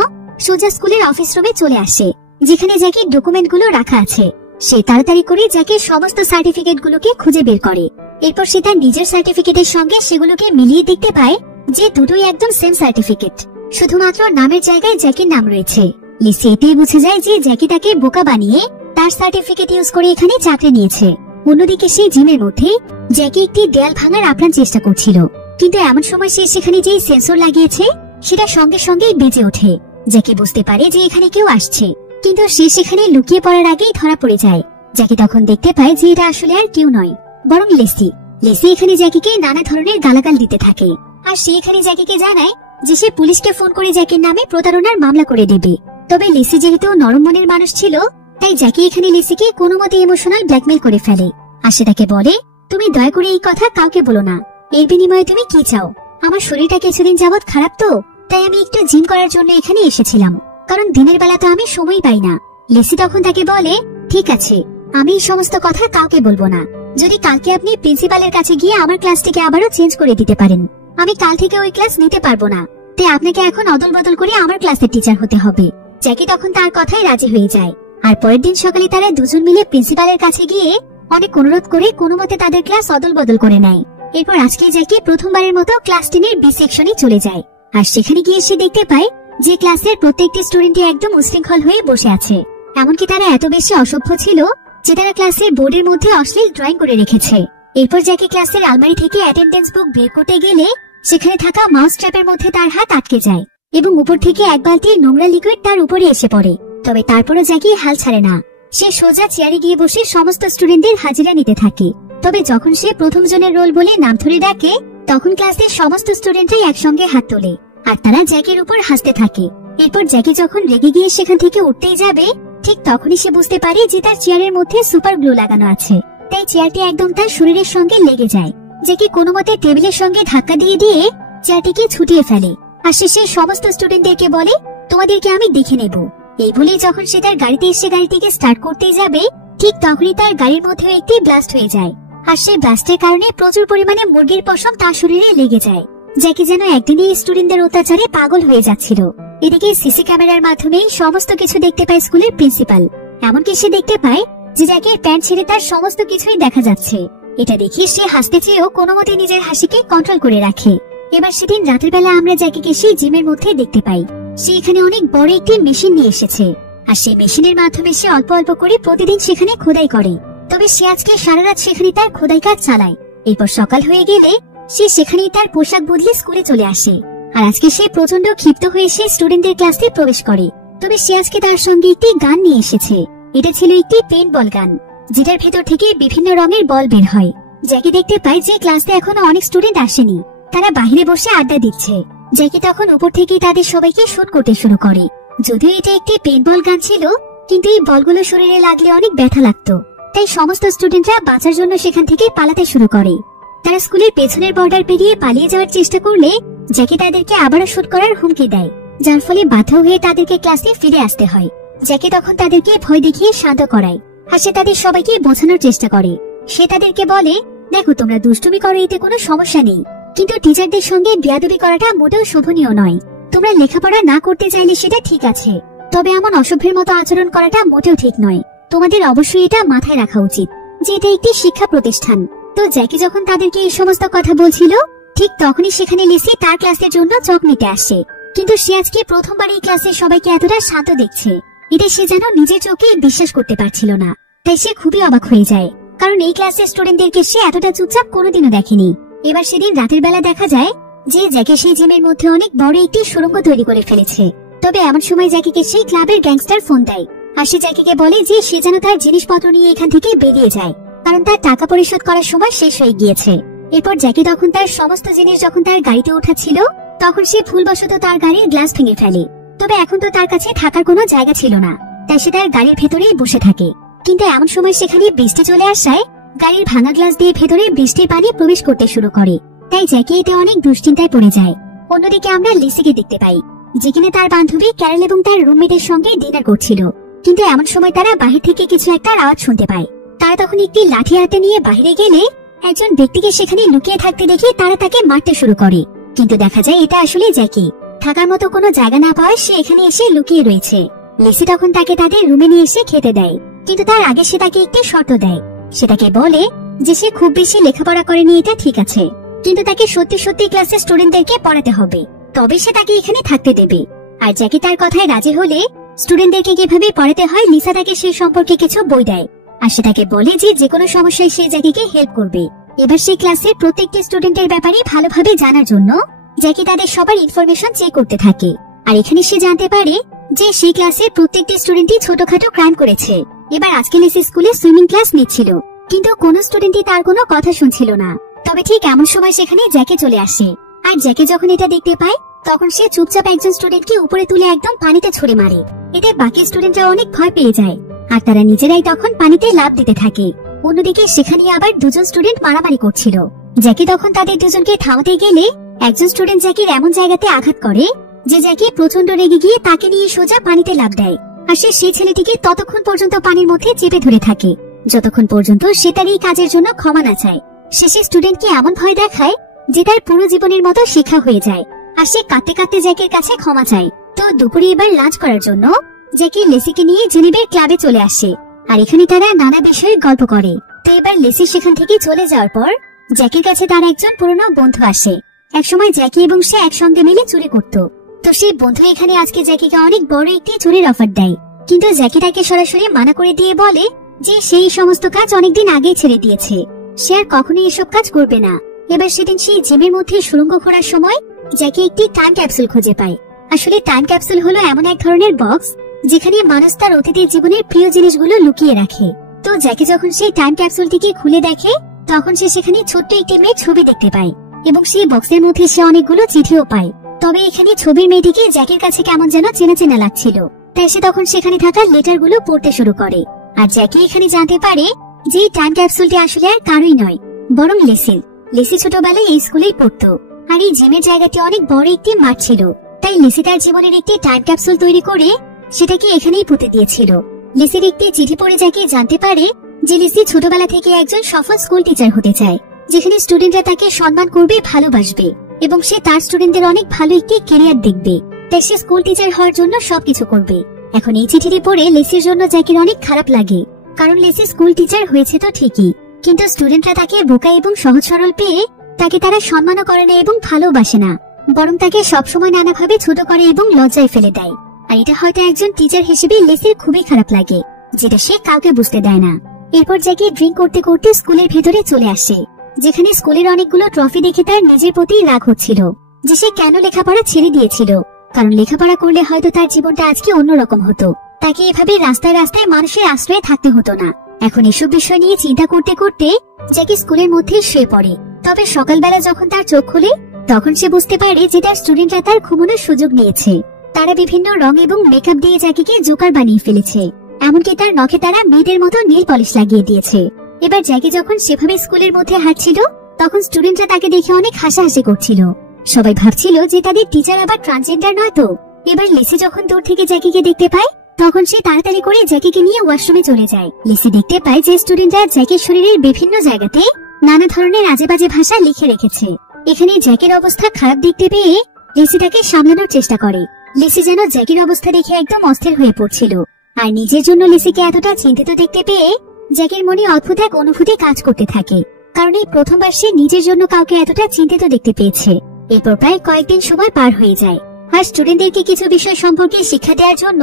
সোজা স্কুলের অফিস রুমে চলে আসে, যেখানে জ্যাকির ডকুমেন্টগুলো রাখা আছে। সে তাড়াতাড়ি করে জ্যাকির সমস্ত সার্টিফিকেটগুলোকে খুঁজে বের করে। এরপর সে তার নিজের সার্টিফিকেটের সঙ্গে সেগুলোকে মিলিয়ে দেখতে পায় যে দুটোই একদম সেম সার্টিফিকেট, শুধুমাত্র নামের জায়গায় জ্যাকির নাম রয়েছে। লিসি এতেই বুঝে যায় যে জ্যাকি তাকে বোকা বানিয়ে তার সার্টিফিকেট ইউজ করে এখানে চাকরি নিয়েছে। অন্যদিকে সেই জিমের মধ্যে জ্যাকি একটি দেয়াল ভাঙার আপ্রাণ চেষ্টা করছিল, কিন্তু এমন সময় সে সেখানে যে সেন্সর লাগিয়েছে সেটা সঙ্গে সঙ্গেই বেজে ওঠে। জ্যাকি বুঝতে পারে যে এখানে কেউ আসছে, কিন্তু সে সেখানে লুকিয়ে পড়ার আগেই ধরা পড়ে যায়। জ্যাকি তখন দেখতে পায় যে এটা আসলে আর কেউ নয়, বরং লেসি। লেসি এখানে জ্যাকিকে নানা ধরনের গালাগাল দিতে থাকে, আর সে এখানে জ্যাকিকে জানায় যে সে পুলিশকে ফোন করে জ্যাকির নামে প্রতারণার মামলা করে দেবে। তবে লেসি যেহেতু নরম মনের মানুষ ছিল, তাই জ্যাকি এখানে লেসিকে কোনো মতে ইমোশনাল ব্ল্যাকমেল করে ফেলে। আর সে তাকে বলে, তুমি দয়া করে এই কথা কাউকে বলো না, এর বিনিময়ে তুমি কি চাও? আমার শরীরটা কিছুদিন যাবৎ খারাপ, তো তাই আমি একটু জিম করার জন্য এখানে এসেছিলাম, কারণ দিনের বেলা তো আমি সময় পাই না। লেসি তখন তাকে বলে, ঠিক আছে, আমি এই সমস্ত কথা কাউকে বলবো না, যদি কালকে আপনি প্রিন্সিপালের কাছে গিয়ে আমার ক্লাসটিকে আবারও চেঞ্জ করে দিতে পারেন। আমি কাল থেকে ওই ক্লাস নিতে পারবো না, তাই আপনাকে এখন অদল বদল করে আমার ক্লাসের টিচার হতে হবে। জ্যাকি তখন তার কথাই রাজি হয়ে যায়, আর পরের দিন সকালে তারা দুজন মিলে প্রিন্সিপালের কাছে গিয়ে অনেক অনুরোধ করে কোনো মতে তাদের ক্লাস অদল বদল করে নেয়। এরপর আজকে জ্যাকি প্রথমবারের মতো ক্লাস 10 এর বি সেকশনে চলে যায়, আর সেখানে গিয়ে সে দেখতে পায় যে ক্লাসের প্রত্যেকটি স্টুডেন্টই একদম উশৃঙ্খল হয়ে বসে আছে। এমনকি তারা এত বেশি অসভ্য ছিল যে তারা ক্লাসের বোর্ডের মধ্যে অশ্লীল ড্রয়িং করে রেখেছে। এরপর জ্যাকি ক্লাসের আলমারি থেকে অ্যাটেন্ডেন্স বুক বের করতে গেলে সেখানে থাকা মাউস ট্র্যাপের মধ্যে তার হাত আটকে যায় এবং উপর থেকে এক বালতি নোংরা লিকুইড তার উপরে এসে পড়ে। তবে তারপরও জ্যাকি হাল ছাড়ে না, সে সোজা চেয়ারে গিয়ে বসে সমস্ত স্টুডেন্টদের হাজিরা নিতে থাকে। তবে যখন সে প্রথম জনের রোল বলে নাম ধরে ডাকে, তখন ক্লাসের সমস্ত স্টুডেন্টরাই একসঙ্গে হাত তোলে আর তারা জ্যাকির উপর হাসতে থাকে। এরপর জ্যাকি যখন রেগে গিয়ে সেখান থেকে উঠতেই যাবে, ঠিক তখনই সে বুঝতে পারে যে তার চেয়ারের মধ্যে সুপার গ্লু লাগানো আছে, তাই চেয়ারটি একদম তার শরীরের সঙ্গে লেগে যায়। জ্যাকি কোনো মতে টেবিলের সঙ্গে ধাক্কা দিয়ে দিয়ে চেয়ারটিকে ছুটিয়ে ফেলে, আর শেষে সমস্ত স্টুডেন্টদেরকে বলে, তোমাদেরকে আমি দেখে নেব, এই বলে যখন সে তার গাড়িতে এসে গাড়িটিকে স্টার্ট করতে যাবে, ঠিক তখনই তার গাড়ির মধ্যে একটি ব্লাস্ট হয়ে যায়। আর সেই ব্লাস্টের কারণে প্রচুর পরিমাণে মুরগির পশম তার শরীরে লেগে যায়। জ্যাকি যেন একদিনই স্টুডেন্টদের অত্যাচারে পাগল হয়ে যাচ্ছিল। এদিকে সিসি ক্যামেরার মাধ্যমে সমস্ত কিছু দেখতে পায় স্কুলের প্রিন্সিপাল। এমনকি সে দেখতে পায় যে জ্যাকির প্যান্ট ছেড়ে তার সমস্ত কিছুই দেখা যাচ্ছে। এটা দেখে সে হাসতে চেয়েও কোনো মতে নিজের হাসিকে কন্ট্রোল করে রাখে। এবার সেদিন রাতের বেলা আমরা জ্যাকিকে সেই জিমের মধ্যে দেখতে পাই। সে এখানে অনেক বড় একটি মেশিন নিয়ে এসেছে, আর সেই মেশিনের মাধ্যমে সে অল্প অল্প করে প্রতিদিন সেখানে খোদাই করে। তবে সে আজকে সারা রাত সেখানে তার খোদাই কাজ চালায়। এরপর সকাল হয়ে গেলে সে সেখানেই তার পোশাক বদলে স্কুলে চলে আসে। আর আজকে সে প্রচন্ড ক্ষিপ্ত হয়ে সে স্টুডেন্টদের ক্লাসে প্রবেশ করে। তবে সে আজকে তার সঙ্গে একটি গান নিয়ে এসেছে। এটা ছিল একটি পেইন্ট বল গান, যেটার ভেতর থেকে বিভিন্ন রঙের বল বের হয়। জ্যাকি দেখতে পায় যে ক্লাসে এখনো অনেক স্টুডেন্ট আসেনি, তারা বাইরে বসে আড্ডা দিচ্ছে। জ্যাকি তখন উপর থেকে তাদের সবাইকে শুট করতে শুরু করে। যদিও এটা একটি পেইন্ট বল গান ছিল, কিন্তু এই বলগুলো শরীরে লাগলে অনেক ব্যথা লাগতো। তাই সমস্ত স্টুডেন্টরা বাঁচার জন্য সেখান থেকে পালাতে শুরু করে। তারা স্কুলের পেছনের বর্ডার পেরিয়ে পালিয়ে যাওয়ার চেষ্টা করলে জ্যাকি তাদেরকে আবারও শুট করার হুমকি দেয়, যার ফলে বাধ্য হয়ে তাদেরকে ক্লাসে ফিরে আসতে হয়। জ্যাকি তখন তাদেরকে ভয় দেখিয়ে শান্ত করায়, আর সে তাদের সবাইকে বোঝানোর চেষ্টা করে। সে তাদেরকে বলে, দেখো তোমরা দুষ্টুমি করো, এতে কোনো সমস্যা নেই, কিন্তু টিচারদের সঙ্গে বেয়াদবি করাটা মোটেও শোভনীয় নয়। তোমরা লেখাপড়া না করতে চাইলে সেটা ঠিক আছে, তবে এমন অসভ্যের মতো আচরণ করাটা মোটেও ঠিক নয়। তোমাদের অবশ্যই এটা মাথায় রাখা উচিত যে এটা একটি শিক্ষা প্রতিষ্ঠান। তো জ্যাকি যখন তাদেরকে এই সমস্ত কথা বলছিল, ঠিক তখনই সেখানে লিসি তার ক্লাসের জন্য চক নিতে আসে। কিন্তু সে আজকে প্রথমবার এই ক্লাসে সবাইকে এতটা শান্ত দেখছে, এটা সে যেন নিজের চোখে বিশ্বাস করতে পারছিল না। তাই সে খুবই অবাক হয়ে যায়, কারণ এই ক্লাসের স্টুডেন্টদেরকে সে এতটা চুপচাপ কোনোদিনও দেখেনি। এবার সেদিন রাতের বেলা দেখা যায় যে জ্যাকি সেই জিমের মধ্যে অনেক বড় একটি সুড়ঙ্গ তৈরি করে ফেলেছে। তবে এমন সময় জ্যাকিকে সেই ক্লাবের গ্যাংস্টার ফোন দেয়, আর সে জ্যাকিকে বলে যে সে যেন তার জিনিসপত্র নিয়ে এখান থেকে বেরিয়ে যায়, কারণ তার টাকা পরিশোধ করার সময় শেষ হয়ে গিয়েছে। এরপর জ্যাকি তখন তার সমস্ত জিনিস যখন তার গাড়িতে ওঠাচ্ছিল, তখন সে ভুলবশত তার গাড়ির গ্লাস ভেঙে ফেলে। তবে এখন তো তার কাছে থাকার কোনো জায়গা ছিল না, তাই সে তার গাড়ির ভেতরেই বসে থাকে। কিন্তু এমন সময় সেখানে বৃষ্টি চলে আসায় গাড়ির ভাঙা গ্লাস দিয়ে ভেতরে বৃষ্টির পানি প্রবেশ করতে শুরু করে। তাই জ্যাকি এতে অনেক দুশ্চিন্তায় পড়ে যায়। অন্যদিকে আমরা লিসিকে দেখতে পাই, যেখানে তার বান্ধবী ক্যারেল এবং তার রুমমেটের সঙ্গে ডিনার করছিল। কিন্তু এমন সময় তারা বাহির থেকে কিছু একটা আওয়াজ শুনতে পায়। তারা তখন একটি লাঠি হাতে নিয়ে বাইরে গেলে একজন ব্যক্তিকে সেখানে লুকিয়ে থাকতে দেখে তারা তাকে মারতে শুরু করে। কিন্তু দেখা যায় এটা আসলে জ্যাকি। থাকার মতো কোনো জায়গা না পাওয়ায় সে এখানে এসে লুকিয়ে রয়েছে। লিসি তখন তাকে তাদের রুমে নিয়ে এসে খেতে দেয়, কিন্তু তার আগে সে তাকে একটি শর্ত দেয়। সে তাকে বলে যে সে খুব বেশি লেখাপড়া করেনি, এটা ঠিক আছে, কিন্তু তাকে সত্যি সত্যি ক্লাসের স্টুডেন্টদেরকে পড়াতে হবে, তবে সে তাকে এখানে থাকতে দেবে। আর জ্যাকি তার কথায় রাজি হলে স্টুডেন্টদেরকে কিভাবে পড়াতে হয় লিসা তাকে সেই সম্পর্কে কিছু বই দেয়। আর সে তাকে বলে যে কোনো সমস্যায় সে জ্যাকিকে হেল্প করবে। এবার সেই ক্লাসের প্রত্যেকটি স্টুডেন্টের ব্যাপারে ভালোভাবে জানার জন্য জ্যাকি তাদের সবার ইনফরমেশন চেক করতে থাকে। আর এখানে সে জানতে পারে যে সেই ক্লাসের প্রত্যেকটি স্টুডেন্টই ছোটখাটো ক্রাইম করেছে। এবার আজকে লিসি স্কুলে সুইমিং ক্লাস নিচ্ছিল, কিন্তু কোন স্টুডেন্টই তার কোনো কথা শুনছিল না। তবে ঠিক এমন সময় সেখানে জ্যাকি চলে আসে। আর জ্যাকি যখন এটা দেখতে পায়, তখন সে চুপচাপ একজন স্টুডেন্টকে উপরে তুলে একদম পানিতে ছুড়ে মারে। এতে বাকি স্টুডেন্টরা অনেক ভয় পেয়ে যায়, আর তারা নিজেরাই তখন পানিতে লাফ দিতে থাকে। অন্যদিকে সেখানে আবার দুজন স্টুডেন্ট মারামারি করছিল। জ্যাকি তখন তাদের দুজনকে থামাতে গেলে একজন স্টুডেন্ট জ্যাকির এমন জায়গাতে আঘাত করে যে জ্যাকি প্রচন্ড রেগে গিয়ে তাকে নিয়ে সোজা পানিতে লাফ দেয়। আর সে সেই ছেলেটিকে ততক্ষণ পর্যন্ত পানির মধ্যে চেপে ধরে থাকে, যতক্ষণ পর্যন্ত সে তার এই কাজের জন্য ক্ষমা না চায়। শেষে স্টুডেন্টকে এমন ভয় দেখায় যে তার পুরো জীবনের মতো শিক্ষা হয়ে যায়। আর সে কাঁদতে কাঁদতে জ্যাকির কাছে ক্ষমা চায়। তো দুপুরে এবার লাঞ্চ করার জন্য জ্যাকি লেসিকে নিয়ে জেনেভের ক্লাবে চলে আসে। আর এখানে তারা নানা বিষয়ে গল্প করে। তো এবার লেসি সেখান থেকে চলে যাওয়ার পর জ্যাকির কাছে তার একজন পুরনো বন্ধু আসে। একসময় জ্যাকি এবং সে একসঙ্গে মিলে চুরি করত। তো সেই বন্ধু এখানে আজকে জ্যাকিকে অনেক বড় একটি চুরির অফার দেয়, কিন্তু জ্যাকি তাকে সরাসরি মানা করে দিয়ে বলে যে সেই সমস্ত কাজ অনেকদিন আগেই ছেড়ে দিয়েছে, সে আর কখনোই এসব কাজ করবে না। এবার সেদিন সেই জিমের মধ্যে সুড়ঙ্গ খোঁড়ার সময় জ্যাকি একটি টাইম ক্যাপসুল খুঁজে পায়। আসলে টাইম ক্যাপসুল হলো এমন এক ধরনের বক্স যেখানে মানুষ তার অতীতের জীবনের প্রিয় জিনিসগুলো লুকিয়ে রাখে। তো জ্যাকি যখন সেই টাইম ক্যাপসুলটিকে খুলে দেখে, তখন সে সেখানে ছোট্ট একটি মেয়ের ছবি দেখতে পায়, এবং সেই বক্সের মধ্যে সে অনেকগুলো চিঠিও পায়। তবে এখানে ছবির মেয়েটিকে জ্যাকির কাছে কেমন যেন চেনা চেনা লাগছিল, তাই সে তখন সেখানে থাকা লেটারগুলো পড়তে শুরু করে। আর জ্যাকি এখানে জানতে পারে যে টাইম ক্যাপসুলটি আসলে আর কারোই নয়, বরং লেসির। লেসি ছোটবেলায় এই স্কুলেই পড়তো, আর এই জিমের জায়গাটি অনেক বড় একটি মাঠ ছিল। তাই লেসি তার জীবনের একটি টাইম ক্যাপসুল তৈরি করে সেটাকে এখানেই পুঁতে দিয়েছিল। লিসির একটি চিঠি পড়ে জ্যাকি জানতে পারে যে লিসি ছোটবেলা থেকে একজন সফল স্কুল টিচার হতে চায়, যেখানে স্টুডেন্টরা তাকে সম্মান করবে, ভালোবাসবে এবং সে তার স্টুডেন্টদের অনেক ভালো একটি ক্যারিয়ার দেখবে। তাই সে স্কুল টিচার হওয়ার জন্য সবকিছু করবে। এখন এই চিঠিটি পড়ে লিসির জন্য জ্যাকির অনেক খারাপ লাগে, কারণ লিসি স্কুল টিচার হয়েছে তো ঠিকই, কিন্তু স্টুডেন্টরা তাকে বোকা এবং সহজ সরল পেয়ে তাকে তারা সম্মানও করে না এবং ভালোবাসে না, বরং তাকে সবসময় নানাভাবে ছোট করে এবং লজ্জায় ফেলে দেয়। আর এটা হয়তো একজন টিচার হিসেবে লিসির খুবই খারাপ লাগে, যেটা সে কাউকে বুঝতে দেয় না। এরপর জ্যাকি ড্রিঙ্ক করতে করতে স্কুলের ভেতরে চলে আসে, যেখানে স্কুলের অনেকগুলো ট্রফি দেখে তার নিজের প্রতি রাগ হচ্ছিল যে সে কেন লেখাপড়া ছেড়ে দিয়েছিল, কারণ লেখাপড়া করলে হয়তো তার জীবনটা আজকে অন্যরকম হতো, তাকে এভাবে রাস্তায় রাস্তায় মানুষের আশ্রয়ে থাকতে হতো না। এখন এসব বিষয় নিয়ে চিন্তা করতে করতে জ্যাকি স্কুলের মধ্যে শুয়ে পড়ে। তবে সকালবেলা যখন তার চোখ খুলে তখন সে বুঝতে পারে যে তার স্টুডেন্টরা তার ঘুমানোর সুযোগ নিয়েছে। তারা বিভিন্ন রং এবং মেকআপ দিয়ে জ্যাকিকে জোকার বানিয়ে ফেলেছে, এমনকি তার নখে তারা মেয়েদের মতো নীল পলিশ লাগিয়ে দিয়েছে। এবার জ্যাকি যখন সেভাবে স্কুলের মধ্যে হাঁটছিল তখন স্টুডেন্টরা তাকে দেখে অনেক হাসাহাসি করছিল। সবাই ভাবছিল যে তাদের টিচার আবার ট্রান্সজেন্ডার নয় তো। এবার লিসি যখন দূর থেকে জ্যাকিকে দেখতে পায় তখন সে তাড়াতাড়ি করে জ্যাকিকে নিয়ে ওয়াশরুমে চলে যায়। লিসি দেখতে পায় যে স্টুডেন্টরা জ্যাকির শরীরের বিভিন্ন জায়গাতে নানা ধরনের আজে বাজে ভাষা লিখে রেখেছে। এখানে জ্যাকির অবস্থা খারাপ দেখতে পেয়ে লিসি তাকে সামলানোর চেষ্টা করে। লিসি যেন জ্যাকির অবস্থা দেখে একদম অস্থির হয়ে পড়ছিল, আর নিজের জন্য লিসিকে এতটা চিন্তিত দেখতে পেয়ে জ্যাকির মনে অদ্ভুত এক অনুভূতি কাজ করতে থাকে, কারণ এই প্রথমবার সে নিজের জন্য কাউকে এতটা চিন্তিত দেখতে পেয়েছে। এরপর প্রায় কয়েকদিন সময় পার হয়ে যায়, আর স্টুডেন্টদেরকে কিছু বিষয় সম্পর্কে শিক্ষা দেওয়ার জন্য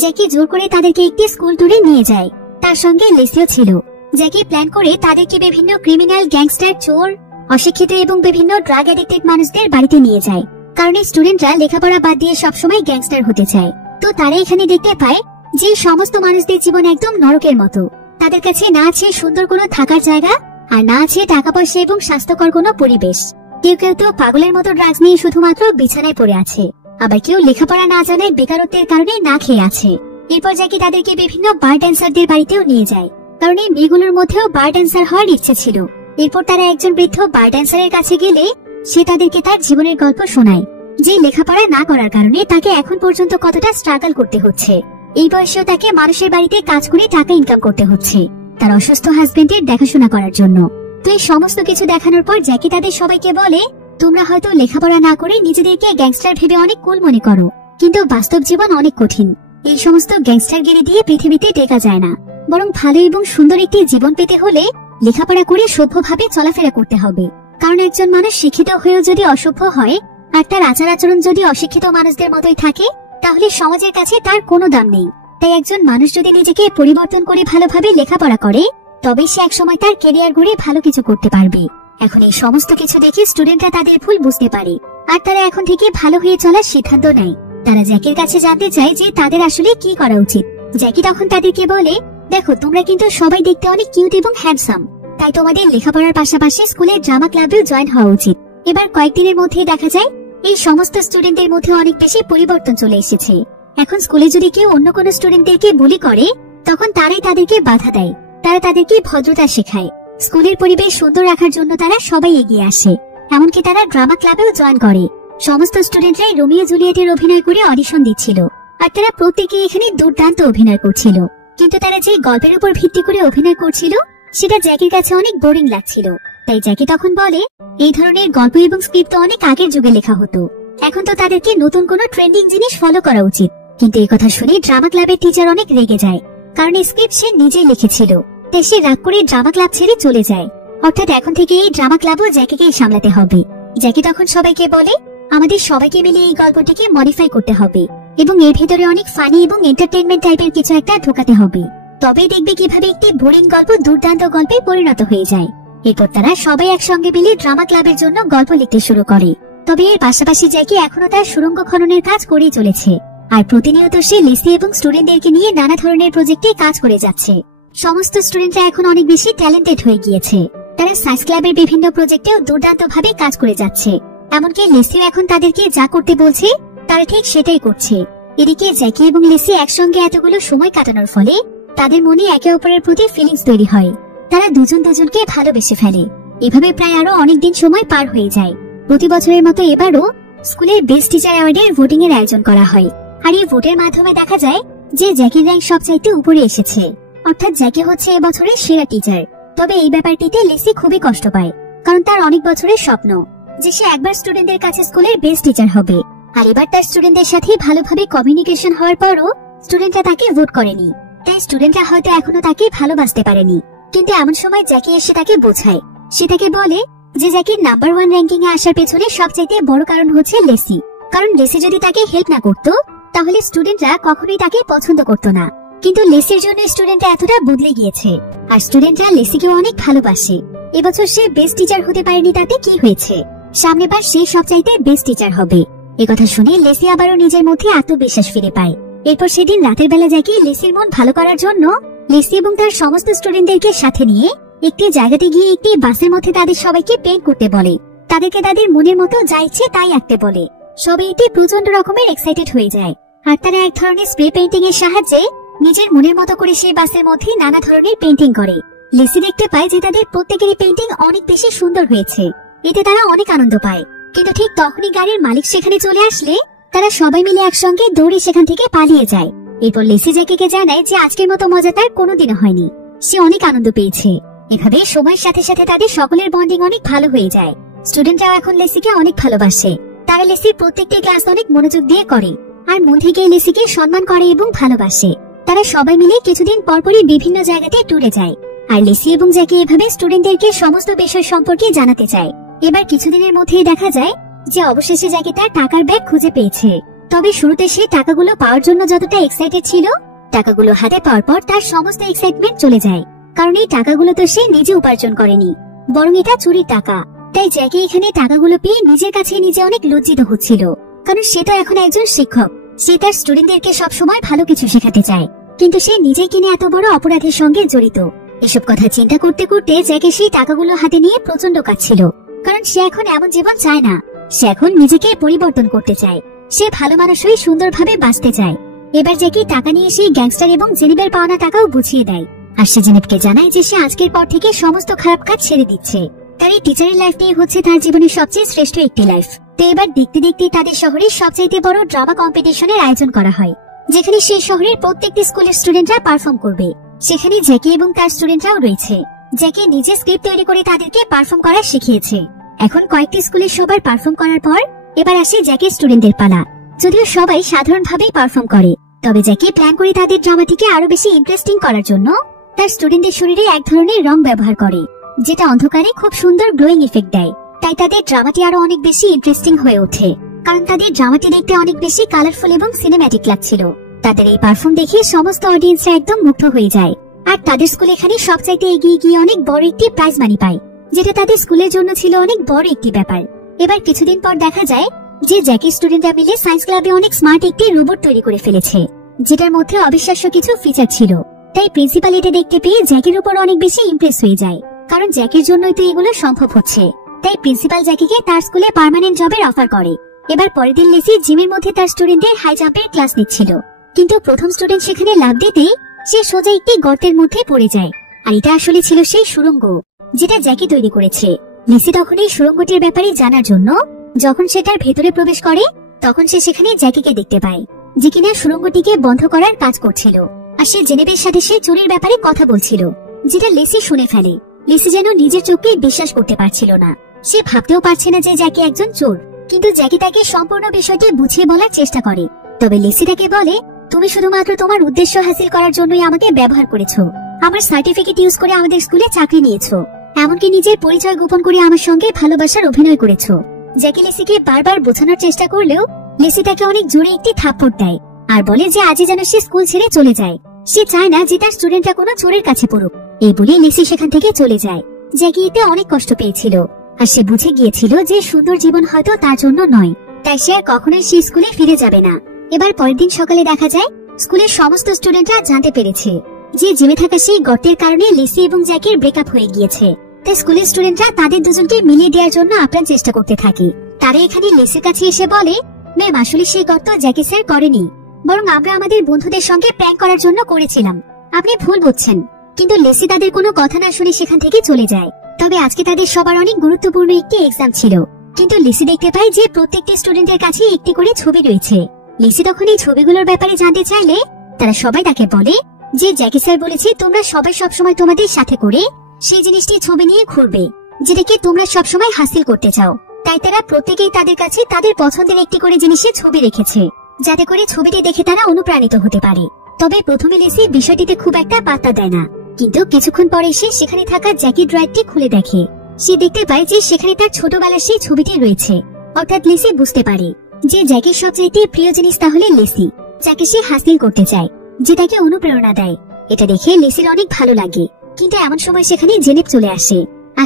জ্যাকি জোর করে তাদেরকে একটি স্কুল ট্যুরে নিয়ে যায়। তার সঙ্গে লিসিও ছিল। জ্যাকি প্ল্যান করে তাদেরকে বিভিন্ন ক্রিমিনাল, গ্যাংস্টার, চোর, অশিক্ষিত এবং বিভিন্ন ড্রাগ অ্যাডিক্টেড মানুষদের বাড়িতে নিয়ে যায়, কারণ এই স্টুডেন্টরা লেখাপড়া বাদ দিয়ে সবসময় গ্যাংস্টার হতে চায়। তো তারা এখানে দেখতে পায় যে সমস্ত মানুষদের জীবন একদম নরকের মতো। তাদের কাছে না আছে সুন্দর কোনো থাকার জায়গা, আর না আছে টাকা পয়সা এবং স্বাস্থ্যকর কোনো পরিবেশ। কেউ কেউ তো পাগলের মতো ড্রাগস নিয়ে শুধুমাত্র বিছানায় পড়ে আছে, আবার কেউ লেখাপড়া না জানায় বেকারত্বের কারণে না খেয়ে আছে। এরপর জ্যাকি তাদেরকে বিভিন্ন বার ড্যান্সারদের বাড়িতেও নিয়ে যায়, কারণ এই মেয়েগুলোর মধ্যেও বার ড্যান্সার হওয়ার ইচ্ছে ছিল। এরপর তারা একজন বৃদ্ধ বার ড্যান্সারের কাছে গেলে সে তাদেরকে তার জীবনের গল্প শোনায়, যে লেখাপড়া না করার কারণে তাকে এখন পর্যন্ত কতটা স্ট্রাগল করতে হচ্ছে। এই বয়সেও তাকে মানুষের বাড়িতে কাজ করে টাকা ইনকাম করতে হচ্ছে তার অসুস্থ হাজবেন্ডের দেখাশোনা করার জন্য। তো এই সমস্ত কিছু দেখানোর পর জ্যাকি তাদের সবাইকে বলে, তোমরা হয়তো লেখাপড়া না করে নিজেদেরকে গ্যাংস্টার ভেবে অনেক কুল মনে করো, কিন্তু বাস্তব জীবন অনেক কঠিন। এই সমস্ত গ্যাংস্টারগিরি দিয়ে পৃথিবীতে টেকা যায় না, বরং ভালো এবং সুন্দর একটি জীবন পেতে হলে লেখাপড়া করে সভ্যভাবে চলাফেরা করতে হবে। কারণ একজন মানুষ শিক্ষিত হয়েও যদি অসভ্য হয় আর তার আচার আচরণ যদি অশিক্ষিত মানুষদের মতোই থাকে, তাহলে সমাজের কাছে তার কোনো দাম নেই। তাই একজন মানুষ যদি নিজেকে পরিবর্তন করে ভালোভাবে লেখাপড়া করে, তবে সে একসময় তার ক্যারিয়ার গড়ে ভালো কিছু করতে পারবে। এখন এই সমস্ত কিছু দেখে স্টুডেন্টরা তাদের ভুল বুঝতে পারে, আর তারা এখন থেকে ভালো হয়ে চলার সিদ্ধান্ত নেয়। তারা জ্যাকির কাছে জানতে চায় যে তাদের আসলে কি করা উচিত। জ্যাকি তখন তাদেরকে বলে, দেখো তোমরা কিন্তু সবাই দেখতে অনেক কিউট এবং হ্যান্ডসাম, তাই তোমাদের লেখাপড়ার পাশাপাশি স্কুলের ড্রামা ক্লাবেও জয়েন হওয়া উচিত। এবার কয়েকদিনের মধ্যেই দেখা যায় এই সমস্ত স্টুডেন্টদের মধ্যে অনেক বেশি পরিবর্তন চলে এসেছে। এখন স্কুলে যদি কেউ অন্য কোনো স্টুডেন্টদেরকে বুলি করে, তখন তারাই তাদেরকে বাধা দেয়। তারা তাদেরকে ভদ্রতা শেখায়। স্কুলের পরিবেশ সুন্দর রাখার জন্য তারা সবাই এগিয়ে আসে, এমনকি তারা ড্রামা ক্লাবেও জয়েন করে। সমস্ত স্টুডেন্টরাই রোমিও জুলিয়েটের অভিনয় করে অডিশন দিচ্ছিল, আর তারা প্রত্যেকে এখানে দুর্দান্ত অভিনয় করছিল। কিন্তু তারা যে গল্পের উপর ভিত্তি করে অভিনয় করছিল সেটা জ্যাকির কাছে অনেক বোরিং লাগছিল। তাই জ্যাকি তখন বলে, এই ধরনের গল্প এবং স্ক্রিপ্ট তো অনেক আগের যুগে লেখা হতো, এখন তো তাদেরকে নতুন কোনো ট্রেন্ডিং জিনিস ফলো করা উচিত। কিন্তু এই কথা শুনে ড্রামা ক্লাবের টিচার অনেক রেগে যায়, কারণ এই স্ক্রিপ্ট সে নিজেই লিখেছিল। তাই সে রাগ করে ড্রামা ক্লাব ছেড়ে চলে যায়। অর্থাৎ এখন থেকে এই ড্রামা ক্লাবও জ্যাকিকেই সামলাতে হবে। জ্যাকি তখন সবাইকে বলে, আমাদের সবাইকে মিলে এই গল্পটিকে মডিফাই করতে হবে এবং এর ভেতরে অনেক ফানি এবং এন্টারটেইনমেন্ট টাইপের কিছু একটা ঢোকাতে হবে। তবেই দেখবে কিভাবে একটি বোরিং গল্প দুর্দান্ত গল্পে পরিণত হয়ে যায়। এরপর তারা সবাই একসঙ্গে মিলে ড্রামা ক্লাবের জন্য গল্প লিখতে শুরু করে। তবে এর পাশাপাশি জ্যাকি এখনো তার সুড়ঙ্গ খননের কাজ করেই চলেছে, আর প্রতিনিয়ত সে লিসি এবং স্টুডেন্টদেরকে নিয়ে নানা ধরনের প্রজেক্টে কাজ করে যাচ্ছে। সমস্ত স্টুডেন্টরা এখন অনেক বেশি ট্যালেন্টেড হয়ে গিয়েছে। তারা সায়েন্স ক্লাবের বিভিন্ন প্রজেক্টেও দুর্দান্ত ভাবে কাজ করে যাচ্ছে। এমনকি লিসিও এখন তাদেরকে যা করতে বলছে তারা ঠিক সেটাই করছে। এদিকে জ্যাকি এবং লিসি একসঙ্গে এতগুলো সময় কাটানোর ফলে তাদের মনে একে অপরের প্রতি ফিলিংস তৈরি হয়। তারা দুজন দুজনকে ভালোবেসে ফেলে। এভাবে প্রায় আরো অনেকদিন সময় পার হয়ে যায়। প্রতি বছরের মতো এবারও স্কুলের বেস্ট টিচার অ্যাওয়ার্ডের ভোটিং এর আয়োজন করা হয়, আর এই ভোটের মাধ্যমে দেখা যায় যে জ্যাকির র্যাঙ্ক সবচাইতে উপরে এসেছে, অর্থাৎ জ্যাকি হচ্ছে এবছরের সেরা টিচার। তবে এই ব্যাপারটিতে লেসি খুবই কষ্ট পায়, কারণ তার অনেক বছরের স্বপ্ন যে সে একবার স্টুডেন্টদের কাছে স্কুলের বেস্ট টিচার হবে। আর এবার তার স্টুডেন্টদের সাথে ভালোভাবে কমিউনিকেশন হওয়ার পরও স্টুডেন্টরা তাকে ভোট করেনি, তাই স্টুডেন্টরা হয়তো এখনো তাকে ভালোবাসতে পারেনি। কিন্তু এমন সময় জ্যাকি এসে তাকে বোঝায়, সে তাকে বলে যে জ্যাকির নাম্বার 1 র্যাঙ্কিং এ আসার পেছনে সবচাইতে বড় কারণ হচ্ছে লেসি। কারণ লেসি যদি তাকে হেল্প না করতো তাহলে স্টুডেন্টরা কখনোই তাকে পছন্দ করতো না। কিন্তু লেসির জন্য স্টুডেন্টরা এতটা বদলে গিয়েছে, আর স্টুডেন্টরা লেসিকেও অনেক ভালোবাসে। এবছর সে বেস্ট টিচার হতে পারেনি, তাতে কি হয়েছে, সামনেবার সে সবচাইতে বেস্ট টিচার হবে। একথা শুনে লেসি আবারও নিজের মধ্যে আত্মবিশ্বাস ফিরে পায়। এরপর সেদিন রাতের বেলা জ্যাকি লেসির মন ভালো করার জন্য লেসি এবং তার সমস্ত স্টুডেন্টদেরকে সাথে নিয়ে একটি জায়গাতে গিয়ে একটি বাসের মধ্যে তাদের সবাইকে পেইন্ট করতে বলে, তাদেরকে তাদের মনের মতো যা ইচ্ছে তাই আঁকতে বলে। সবাই এতে প্রচন্ড রকমের এক্সাইটেড হয়ে যায়, আর তারা এক ধরনের স্প্রে পেইন্টিং এর সাহায্যে নিজের মনের মতো করে সেই বাসের মধ্যে নানা ধরনের পেইন্টিং করে। লেসি দেখতে পায় যে তাদের প্রত্যেকেরই পেইন্টিং অনেক বেশি সুন্দর হয়েছে, এতে তারা অনেক আনন্দ পায়। কিন্তু ঠিক তখনই গাড়ির মালিক সেখানে চলে আসলে তারা সবাই মিলে একসঙ্গে দৌড়ে সেখান থেকে পালিয়ে যায়। এরপর লেসি জ্যাকিকে জানায় যে আজকের মতো মজা তার কোনোদিনও হয়নি, সে অনেক আনন্দ পেয়েছে। এভাবে সময়ের সাথে সাথে তাদের সকলের বন্ডিং অনেক ভালো হয়ে যায়। স্টুডেন্টরাও এখন লেসিকে অনেক ভালোবাসে, তারা লেসির প্রত্যেকটি ক্লাস অনেক মনোযোগ দিয়ে করে, আর মন থেকে লেসিকে সম্মান করে এবং ভালোবাসে। তারা সবাই মিলে কিছুদিন পরপরই বিভিন্ন জায়গাতে ট্যুরে যায়, আর লেসি এবং জ্যাকি এভাবে স্টুডেন্টদেরকে সমস্ত বিষয় সম্পর্কে জানাতে চায়। এবার কিছুদিনের মধ্যেই দেখা যায় যে অবশেষে জ্যাকি তার টাকার ব্যাগ খুঁজে পেয়েছে। তবে শুরুতে সে টাকাগুলো পাওয়ার জন্য যতটা এক্সাইটেড ছিল, টাকাগুলো হাতে পাওয়ার পর তার সমস্ত এক্সাইটমেন্ট চলে যায়। কারণ এই টাকাগুলো তো সে নিজে উপার্জন করেনি, বরং এটা চুরির টাকা। তাই জ্যাকি এখানে টাকাগুলো পেয়ে নিজের কাছে নিজে অনেক লজ্জিত হচ্ছিল, কারণ সে তো এখন একজন শিক্ষক, সে তার স্টুডেন্টদেরকে সবসময় ভালো কিছু শেখাতে চায়, কিন্তু সে নিজে কিনে এত বড় অপরাধের সঙ্গে জড়িত। এসব কথা চিন্তা করতে করতে জ্যাকি সেই টাকাগুলো হাতে নিয়ে প্রচন্ড কাঁদছিল, কারণ সে এখন এমন জীবন চায় না, সে এখন নিজেকে পরিবর্তন করতে চায়। সে ভালো মানুষ হয়ে সুন্দরভাবে বাঁচতে চায়। এবার জ্যাকি টাকা নিয়ে সেই গ্যাংস্টার এবং জেনিবের পাওনা টাকাও বুঝিয়ে দেয়, আর সে জেনিবকে জানায় যে সে আজকের পর থেকে সমস্ত খারাপ কাজ ছেড়ে দিচ্ছে। তার এই টিচারের লাইফটাই হচ্ছে তার জীবনের সবচেয়ে শ্রেষ্ঠ একটি লাইফ। তো এবার দেখতে দেখতে তাদের শহরের সবচাইতে বড় ড্রামা কম্পিটিশনের আয়োজন করা হয়, যেখানে সেই শহরের প্রত্যেকটি স্কুলের স্টুডেন্টরা পারফর্ম করবে। সেখানে জ্যাকি এবং তার স্টুডেন্টরাও রয়েছে। জ্যাকি নিজে স্ক্রিপ্ট তৈরি করে তাদেরকে পারফর্ম করা শিখিয়েছে। এখন কয়েকটি স্কুলের সবার পারফর্ম করার পর এবার আসে জ্যাকির স্টুডেন্টদের পালা। যদিও সবাই সাধারণভাবেই পারফর্ম করে, তবে জ্যাকি প্ল্যান করে তাদের ড্রামাটিকে আরো বেশি ইন্টারেস্টিং করার জন্য তার স্টুডেন্টদের শরীরে এক ধরনের রং ব্যবহার করে, যেটা অন্ধকারে খুব সুন্দর গ্লোয়িং ইফেক্ট দেয়। তাই তাদের ড্রামাটি আরো অনেক বেশি ইন্টারেস্টিং হয়ে ওঠে, কারণ তাদের ড্রামাটি দেখতে অনেক বেশি কালারফুল এবং সিনেম্যাটিক লাগছিল। তাদের এই পারফর্ম দেখে সমস্ত অডিয়েন্সরা একদম মুগ্ধ হয়ে যায়, আর তাদের স্কুল এখানে সবচাইতে এগিয়ে গিয়ে অনেক বড় একটি প্রাইজ মানি পায়, যেটা তাদের স্কুলের জন্য ছিল অনেক বড় একটি ব্যাপার। এবার কিছুদিন পর দেখা যায় যে জ্যাকির স্টুডেন্টরা মিলে সায়েন্স ক্লাবে অনেক স্মার্ট একটি রোবট তৈরি করে ফেলেছে, যেটার মধ্যে অবিশ্বাস্য কিছু ফিচার ছিল। তাই প্রিন্সিপাল এটা দেখতে পেয়ে জ্যাকির উপর অনেক বেশি ইমপ্রেস হয়ে যায়, কারণ জ্যাকির জন্যই তো এগুলো সম্ভব হচ্ছে। তাই প্রিন্সিপাল জ্যাকিকে তার স্কুলে পার্মানেন্ট জবের অফার করে। এবার পরের দিন লেসি জিমের মধ্যে তার স্টুডেন্টদের হাই জাম্পের ক্লাস নিচ্ছিল, কিন্তু প্রথম স্টুডেন্ট সেখানে লাফ দিতেই সে সোজা একটি গর্তের মধ্যে পড়ে যায়। আর এটা আসলে ছিল সেই সুড়ঙ্গ যেটা জ্যাকি তৈরি করেছে। লেসি তখন এই সুড়ঙ্গটির ব্যাপারে জানার জন্য যখন সে তার ভেতরে প্রবেশ করে, তখন সে সেখানে জ্যাকিকে দেখতে পায়, যে কিনা সুড়ঙ্গটিকে বন্ধ করার কাজ করছিল। আর সে জেনেবের সাথে সে চুরির ব্যাপারে কথা বলছিল, যেটা লেসি শুনে ফেলে। লেসি যেন নিজের চোখকে বিশ্বাস করতে পারছিল না, সে ভাবতেও পারছে না যে জ্যাকি একজন চোর। কিন্তু জ্যাকি তাকে সম্পূর্ণ বিষয়টি বুঝিয়ে বলার চেষ্টা করে, তবে লেসি তাকে বলে, তুমি শুধুমাত্র তোমার উদ্দেশ্য হাসিল করার জন্যই আমাকে ব্যবহার করেছো, আমার সার্টিফিকেট ইউজ করে আমাদের স্কুলে চাকরি নিয়েছো, এমনকি নিজের পরিচয় গোপন করে আমার সঙ্গে ভালোবাসার অভিনয় করেছো। জ্যাকি লেসিকে বারবার বোঝানোর চেষ্টা করলেও লেসি তাকে অনেক জোরে একটি থাপ্পড় দেয়, আর বলে যে আজই যেন সে স্কুল ছেড়ে চলে যায়। সে চায় না যে তার স্টুডেন্টরা কোনো চোরের কাছে পড়ুক। এই বলে লেসি সেখান থেকে চলে যায়। জ্যাকি এতে অনেক কষ্ট পেয়েছিল, আর সে বুঝে গিয়েছিল যে সুন্দর জীবন হয়তো তার জন্য নয়, তাই সে আর কখনোই সেই স্কুলে ফিরে যাবে না। এবার পরের দিন সকালে দেখা যায় স্কুলের সমস্ত স্টুডেন্টরা জানতে পেরেছে যে জিমে থাকা সেই গর্তের কারণে লেসি এবং জ্যাকির ব্রেকআপ হয়ে গিয়েছে। তাই স্কুলের স্টুডেন্টরা তাদের দুজনকে মিলিয়ে দেওয়ার জন্য আপ্রাণ চেষ্টা করতে থাকে। তারা এখানে লেসির কাছে এসে বলে, ম্যাম আসলে সেই গর্ত জ্যাকি স্যার করেনি, বরং আমরা আমাদের বন্ধুদের সঙ্গে প্র্যাঙ্ক করার জন্য করেছিলাম, আপনি ভুল বুঝছেন। কিন্তু লেসি তাদের কোনো কথা না শুনে সেখান থেকে চলে যায়। তবে আজকে তাদের সবার অনেক গুরুত্বপূর্ণ একটি এক্সাম ছিল, কিন্তু লেসি দেখতে পায় যে প্রত্যেকটি স্টুডেন্টের কাছে একটি করে ছবি রয়েছে, লিসি তখন এই ছবিগুলোর ব্যাপারে জানতে চাইলে তারা সবাই তাকে বলে যে জ্যাকি স্যার বলেছে তোমরা সবাই সবসময় তোমাদের সাথে করে সেই জিনিসটি ছবি নিয়ে ঘুরবে যেটাকে তোমরা সবসময় হাসিল করতে চাও। তাই তারা প্রত্যেকেই তাদের কাছে তাদের পছন্দের একটি করে জিনিসের ছবি রেখেছে, যাতে করে ছবিটি দেখে তারা অনুপ্রাণিত হতে পারে। তবে প্রথমে লিসি বিষয়টিতে খুব একটা পাত্তা দেয় না, কিন্তু কিছুক্ষণ পরে সে সেখানে থাকা জ্যাকির ড্রয়ারটি খুলে দেখে। সে দেখতে পায় যে সেখানে তার ছোটবেলার সেই ছবিটি রয়েছে। অর্থাৎ লিসি বুঝতে পারে যে জ্যাকির সবচাইতে প্রিয় জিনিস তাহলে লিসি, যাকে সে হাসিল করতে চায়, যে তাকে অনুপ্রেরণা দেয়। এটা দেখে লিসির অনেক ভালো লাগে। কিন্তু এমন সময় সেখানে জেনেব চলে আসে।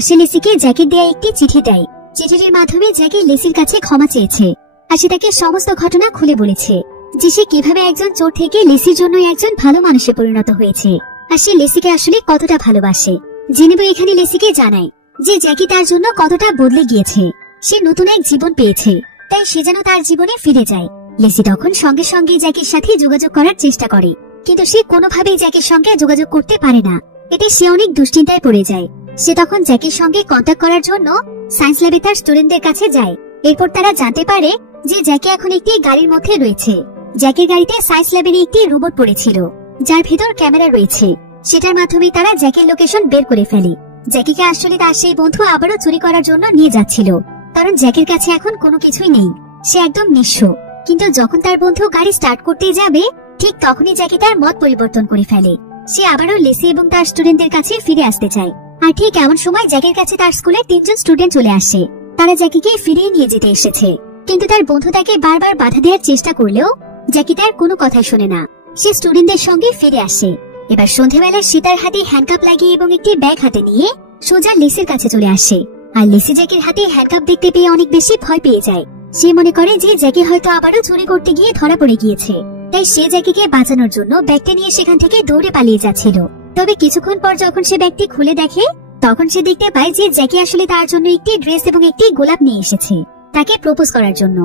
সে লিসিকে জ্যাকির দেয়া একটি চিঠি দেয়। চিঠিটির মাধ্যমে জ্যাকি লিসির কাছে ক্ষমা চেয়েছে, আর সে তাকে সমস্ত ঘটনা খুলে বলেছে যে সে কিভাবে একজন চোর থেকে লিসির জন্য একজন ভালো মানুষে পরিণত হয়েছে, আর সে লিসিকে আসলে কতটা ভালোবাসে। জেনেব এখানে লিসিকে জানায় যে জ্যাকি তার জন্য কতটা বদলে গিয়েছে। সে নতুন এক জীবন পেয়েছে, তাই সে যেন তার জীবনে ফিরে যায়। লিসি তখন সঙ্গে সঙ্গে জ্যাকির সাথে যোগাযোগ করার চেষ্টা করে, কিন্তু সে কোনোভাবেই জ্যাকির সঙ্গে যোগাযোগ করতে পারে না। এতে সে অনেক দুশ্চিন্তায় পড়ে যায়। সে তখন জ্যাকির সঙ্গে কন্ট্যাক্ট করার জন্য সায়েন্স ল্যাবে তার স্টুডেন্টদের কাছে যায়। এরপর তারা জানতে পারে যে জ্যাকি এখন একটি গাড়ির মধ্যে রয়েছে। জ্যাকির গাড়িতে সায়েন্স ল্যাবের একটি রোবট পড়েছিল, যার ভিতর ক্যামেরা রয়েছে। সেটার মাধ্যমে তারা জ্যাকির লোকেশন বের করে ফেলে। জ্যাকিকে আসলে তার সেই বন্ধু আবারও চুরি করার জন্য নিয়ে যাচ্ছিল, কারণ জ্যাকির কাছে এখন কোনো কিছুই নেই, সে একদম নিঃস্ব। কিন্তু যখন তার বন্ধু গাড়ি স্টার্ট করতে যাবে, ঠিক তখনই জ্যাকি তার মত পরিবর্তন করে ফেলে। সে আবারও লিসি এবং তার স্টুডেন্টদের কাছে ফিরে আসতে চায়। আর ঠিক এমন সময় জ্যাকির কাছে তার স্কুলের 3 জন স্টুডেন্ট চলে আসে। তারা জ্যাকিকে ফিরিয়ে নিয়ে যেতে এসেছে, কিন্তু তার বন্ধু তাকে বারবার বাধা দেওয়ার চেষ্টা করলেও জ্যাকি তার কোনো কথাই শোনে না। সে স্টুডেন্টদের সঙ্গে ফিরে আসে। এবার সন্ধ্যাবেলা সে তার হাতে হ্যান্ডকাপ লাগিয়ে এবং একটি ব্যাগ হাতে নিয়ে সোজা লিসির কাছে চলে আসে। আর লিসি জ্যাকির হাতে হ্যান্ডকাপ দেখতে পেয়ে অনেক বেশি ভয় পেয়ে যায়। সে মনে করে যে জ্যাকি হয়তো আবারও চুরি করতে গিয়ে ধরা পড়ে গিয়েছে, তাই সে জ্যাকিকে বাঁচানোর জন্য ব্যাগটা নিয়ে সেখান থেকে দৌড়ে পালিয়ে যাচ্ছিল। তবে কিছুক্ষণ পর যখন সে ব্যাগটি খুলে দেখে, তখন সে দেখতে পায় যে জ্যাকি আসলে তার জন্য একটি ড্রেস এবং একটি গোলাপ নিয়ে এসেছে, তাকে প্রপোজ করার জন্য।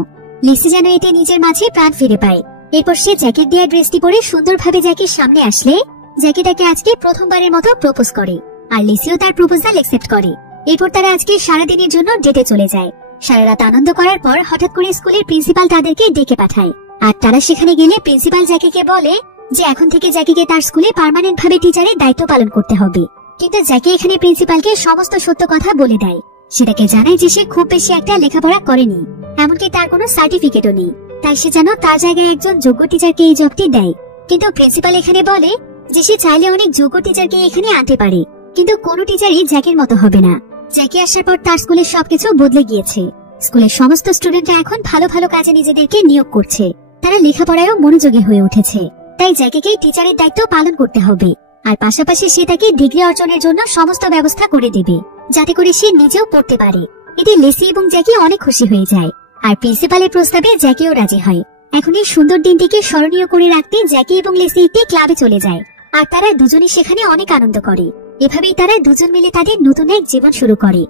লিসি যেন এতে নিজের মাঝে প্রাণ ফিরে পায়। এরপর সে জ্যাকির দেয়া ড্রেসটি পরে সুন্দরভাবে জ্যাকির সামনে আসলে জ্যাকি তাকে আজকে প্রথমবারের মতো প্রপোজ করে, আর লিসিও তার প্রপোজাল অ্যাকসেপ্ট করে। এরপর তারা আজকে সারাদিনের জন্য ডেটে চলে যায়। সারা রাত আনন্দ করার পর হঠাৎ করে স্কুলের প্রিন্সিপাল তাদেরকে ডেকে পাঠায়। আর তারা সেখানে গেলে প্রিন্সিপাল জ্যাকিকে বলে যে এখন থেকে জ্যাকিকে তার স্কুলে পার্মানেন্ট ভাবে টিচারের দায়িত্ব পালন করতে হবে। কিন্তু জ্যাকি এখানে প্রিন্সিপালকে সমস্ত সত্য কথা বলে দেয়। সেটাকে জানায় যে সে খুব বেশি একটা লেখাপড়া করেনি, এমনকি তার কোনো সার্টিফিকেটও নেই, তাই সে যেন তার জায়গায় একজন যোগ্য টিচারকে এই জবটি দেয়। কিন্তু প্রিন্সিপাল এখানে বলে যে সে চাইলে অনেক যোগ্য টিচারকে এখানে আনতে পারে, কিন্তু কোনো টিচারই জ্যাকির মতো হবে না। জ্যাকি আসার পর তার স্কুলের সবকিছু বদলে গিয়েছে। স্কুলের সমস্ত স্টুডেন্টরা এখন ভালো ভালো কাজে নিজেদেরকে নিয়োগ করছে, তারা লেখাপড়ায়ও মনোযোগী হয়ে উঠেছে। তাই জ্যাকিকে টিচারের দায়িত্ব পালন করতে হবে, আর পাশাপাশি সে তাকে ডিগ্রি অর্জনের জন্য সমস্ত ব্যবস্থা করে দেবে, যাতে করে সে নিজেও পড়তে পারে। এতে লিসি এবং জ্যাকি অনেক খুশি হয়ে যায়, আর প্রিন্সিপালের প্রস্তাবে জ্যাকিও রাজি হয়। এখন এই সুন্দর দিনটিকে স্মরণীয় করে রাখতে জ্যাকি এবং লিসি একটি ক্লাবে চলে যায়, আর তারা দুজনই সেখানে অনেক আনন্দ করে। এভাবেই তারা দুজন মিলে তাদের নতুন এক জীবন শুরু করে।